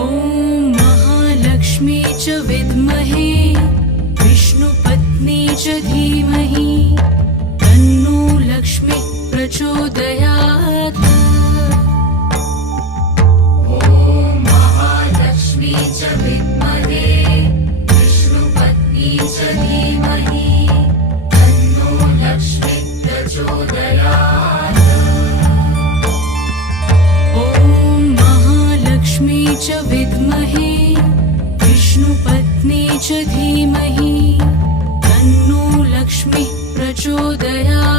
ॐ महालक्ष्मी च विद्महे विष्णुपत्नी च धीमहि तन्नो लक्ष्मी प्रचोदयात्। ॐ महालक्ष्मी च विद्महे विष्णुपत्नी च धीमहि तन्नो लक्ष्मी प्रचोदयात्। ॐ महालक्ष्मी च विद्महे विष्णुपत्नी च धीमहि तन्नो लक्ष्मी प्रचोदयात्।